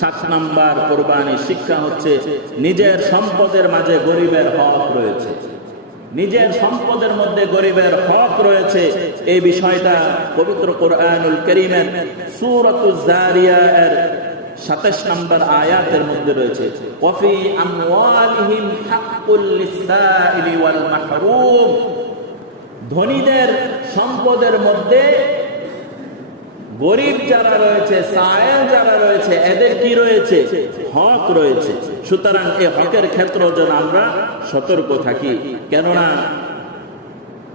7 number কুরবানি শিক্ষা হচ্ছে নিজের সম্পদের মাঝে গরিবের হক রয়েছে। নিজের সম্পদের মধ্যে গরিবের হক রয়েছে, এই বিষয়টা পবিত্র কোরআনুল কারীমের সূরাতুজ যারিয়াতের 27 নম্বর আয়াতের মধ্যে রয়েছে, ওয়াফি আমওয়ালিহিম হাক্কুল লিসাইলি ওয়াল মাহরুম। ধনীদের সম্পদের মধ্যে গরিব যারা রয়েছে, সায়েল যারা রয়েছে, এদের কি রয়েছে? হক রয়েছে। সুতরাং এই হকের ক্ষেত্রে যেন আমরা সতর্ক থাকি, কেননা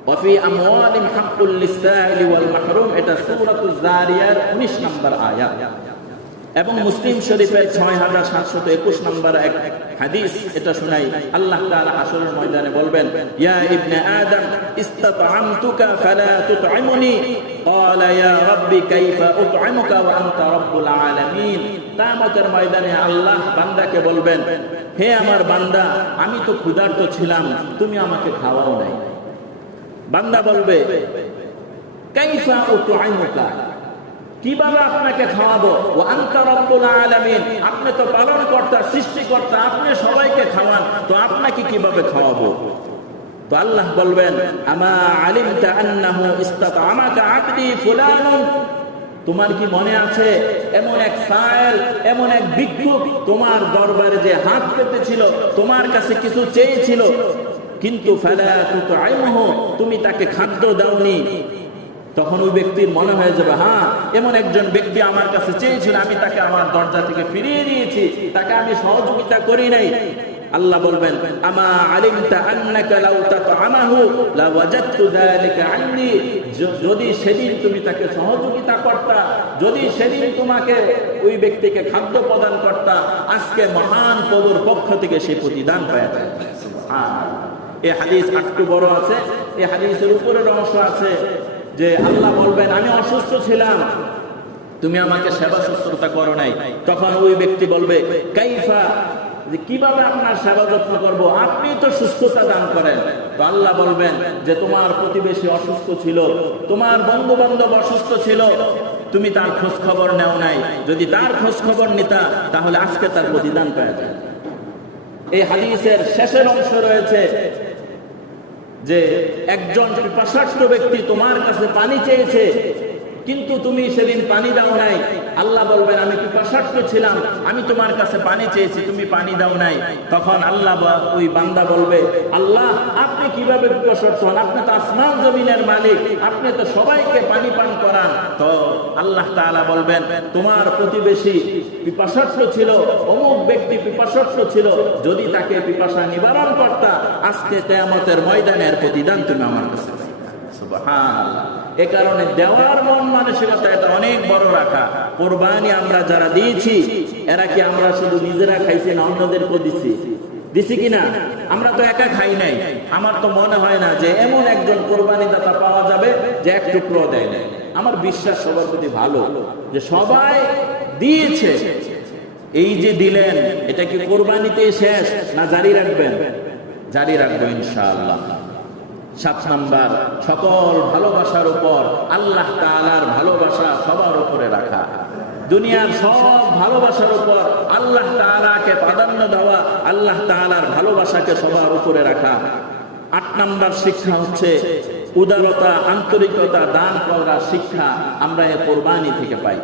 ওয়াফি আমওয়ালিহিম হাক্কুল লিসাইলি ওয়াল মাহরুম, এটা সূরাতুজ যারিয়াত 19 নম্বর আয়াত। এবং মুসলিম শরীফের 6721 নম্বর এক হাদিস এটা শোনাই, আল্লাহ তাআলা হাশরের ময়দানে বলবেন, ইয়া ইবনে আদম ইসতাতআমতুকা ফালা তুতঈমুনি ক্বালা ইয়া রাব্বি কাইফা উতঈমুকা ওয়া আনতা রাব্বুল আলামিন। কিয়ামতের ময়দানে আল্লাহ বান্দাকে বলবেন, হে আমার বান্দা, আমি তো ক্ষুধার্ত ছিলাম, তুমি আমাকে খাওয়াও নাই। বান্দা বলবে, কাইফা উতঈমুকা, কিভাবে আপনাকে খাওয়াবো? ওয়া আনতা রাব্বুল আলামিন, আপনি তো পালনকর্তা, সৃষ্টিকর্তা, আপনি সবাইকে খাওয়ান, তো আপনাকে কিভাবে খাওয়াবো? তো আল্লাহ বলবেন, আমা আলিমতা আন্নাহু ইসতাতআমাকা আবদি ফুলানুন, তোমার কি মনে আছে এমন এক সায়েল, এমন এক ভিক্ষুক তোমার দরবারে যে হাত পেতেছিল, তোমার কাছে কিছু চেয়েছিল, কিন্তু ফালা তুতঈমুহু, তুমি তাকে খাদ্য দাওনি। তখন ওই ব্যক্তির মনে হয়ে যাবে, হ্যাঁ, এমন একজন ব্যক্তি আমার কাছে চেয়েছিল, আমি তাকে আমার দরজা থেকে ফিরিয়ে দিয়েছি, তাকে আমি সহযোগিতা করি নাই। আল্লাহ বলবেন, আমা আলিমতা আন্নাকা লাউ তাতআমাহু লাওয়াজাদতু যালিকা আন্নী, যদি সেদিন তুমি তাকে সহযোগিতা করতা, যদি সেদিন তোমাকে ওই ব্যক্তিকে খাদ্য প্রদান করতা, আজকে মহান প্রভুর পক্ষ থেকে সেই প্রতিদান পাওয়া যায়। এই হাদিস একটু বড় আছে, এই হাদিসের উপরের অংশ আছে যে আল্লাহ বলবেন, আমি অসুস্থ ছিলাম, তুমি আমাকে সেবা শুশ্রূষা করো নাই। তখন ওই ব্যক্তি বলবে, কাইফা, যে কিভাবে আপনার সেবা যত্ন করব, আপনি তো সুস্থতা দান করেন। তো আল্লাহ বলবেন যে তোমার প্রতিবেশী অসুস্থ ছিল, তোমার বন্ধু বান্ধব অসুস্থ ছিল, তুমি তার খোঁজ খবর নেও নাই। যদি তার খোঁজ খবর নিতা, তাহলে আজকে তার প্রতিদান পাওয়া যায়। এই হাদিসের শেষের অংশ রয়েছে যে একজন পিপাসার্ত ব্যক্তি তোমার কাছে পানি চেয়েছে, কিন্তু তুমি সেদিন পানি দাও নাই। আল্লাহ বলবেন, আমি পিপাসার্ত ছিলাম, আমি তোমার কাছে পানি চেয়েছি, তুমি পানি দাও নাই। তখন আল্লাহ ওই বান্দা বলবে, আল্লাহ, আপনি কিভাবে পিপাসার্ত হন? আপনি তো আসমান জমিনের মালিক, আপনি তো সবাইকে পানি পান করান। তো আল্লাহ তাআলা বলবেন, তোমার প্রতিবেশী পিপাসার্ত ছিল, অমুক ব্যক্তি পিপাসার্ত ছিল, যদি তাকে পিপাসা নিবারণ করতা, আজকে কিয়ামতের ময়দানের প্রতিদান তুমি আমার কাছে। সুবহানাল্লাহ। এ কারণে দেওয়ার মন মানসিকতা এটা অনেক বড় রাখা। কোরবানি আমরা যারা দিয়েছি, এরা কি আমরা শুধু নিজেরা খাইছি না অন্যদেরকেও দিছি কিনা? আমরা তো একা খাই নাই। আমার তো মনে হয় না যে এমন একজন কোরবানি দাতা পাওয়া যাবে যে এক টুকরো দেয় না। আমার বিশ্বাস সবার প্রতি ভালো যে সবাই দিয়েছে। এই যে দিলেন, এটা কি কোরবানিতেই শেষ না জারি রাখবেন? জারি রাখবো ইনশাআল্লাহ। 7 নাম্বার, সকল ভালোবাসার উপর আল্লাহ তাআলার ভালোবাসা সবার উপরে রাখা। দুনিয়ার সব ভালোবাসার উপর আল্লাহ তাআলাকে প্রাধান্য দেওয়া, আল্লাহ তাআলার ভালোবাসাকে সবার উপরে রাখা। 8 নাম্বার শিক্ষা হচ্ছে উদারতা, আন্তরিকতা, দান করার শিক্ষা আমরা এই কোরবানি থেকে পাই।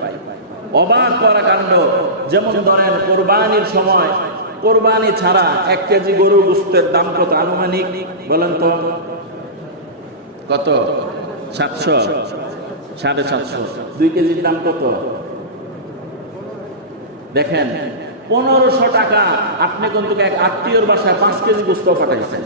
অবাক করা কাণ্ড, যেমন ধরেন কোরবানির সময়, কোরবানি ছাড়া 1 কেজি গরু গোশতের দাম কত আনুমানিক বলেন তো? কত? 700, 750। 2 কেজির দাম কত? দেখেন, 1500 টাকা। আপনি কিন্তু এক আত্মীয়র বাসায় 5 কেজি গোশত পাঠাইছেন,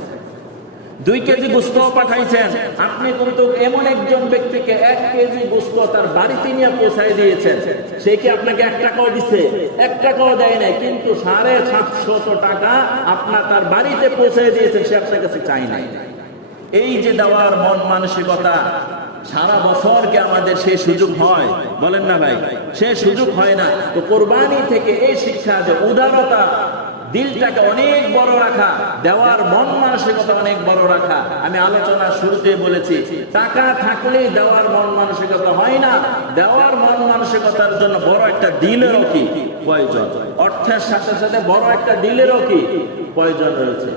2 কেজি গোশত পাঠাইছেন। আপনি কিন্তু এমন একজন ব্যক্তিকে 1 কেজি গোশত তার বাড়িতে নিয়ে পৌঁছায় দিয়েছেন। সে কি আপনাকে 1 টাকাও দিছে? 1 টাকাও দেয় নাই, কিন্তু 750 টাকা আপনার তার বাড়িতে পৌঁছায় দিয়েছেন, সে আপনার কাছে চাই নাই। এই যে দেওয়ার মন মানসিকতা, সারা বছর কি আমাদের সেই সুযোগ হয়? বলেন না ভাই, সে সুযোগ হয় না। তো কোরবানি থেকে এই শিক্ষা যে উদারতা, দিলটাকে অনেক বড় রাখা, দেওয়ার মন মানসিকতা অনেক বড় রাখা। আমি আলোচনার শুরুতে বলেছি, টাকা থাকলেই দেওয়ার মন মানসিকতা হয় না। দেওয়ার মন মানসিকতার জন্য বড় একটা দিলেরও কি প্রয়োজন, অর্থের সাথে সাথে বড় একটা ডিলেরও কি প্রয়োজন রয়েছে।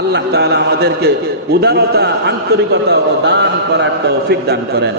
আল্লাহ তাআলা আমাদেরকে উদারতা, আন্তরিকতা ও দান করার তৌফিক দান করেন।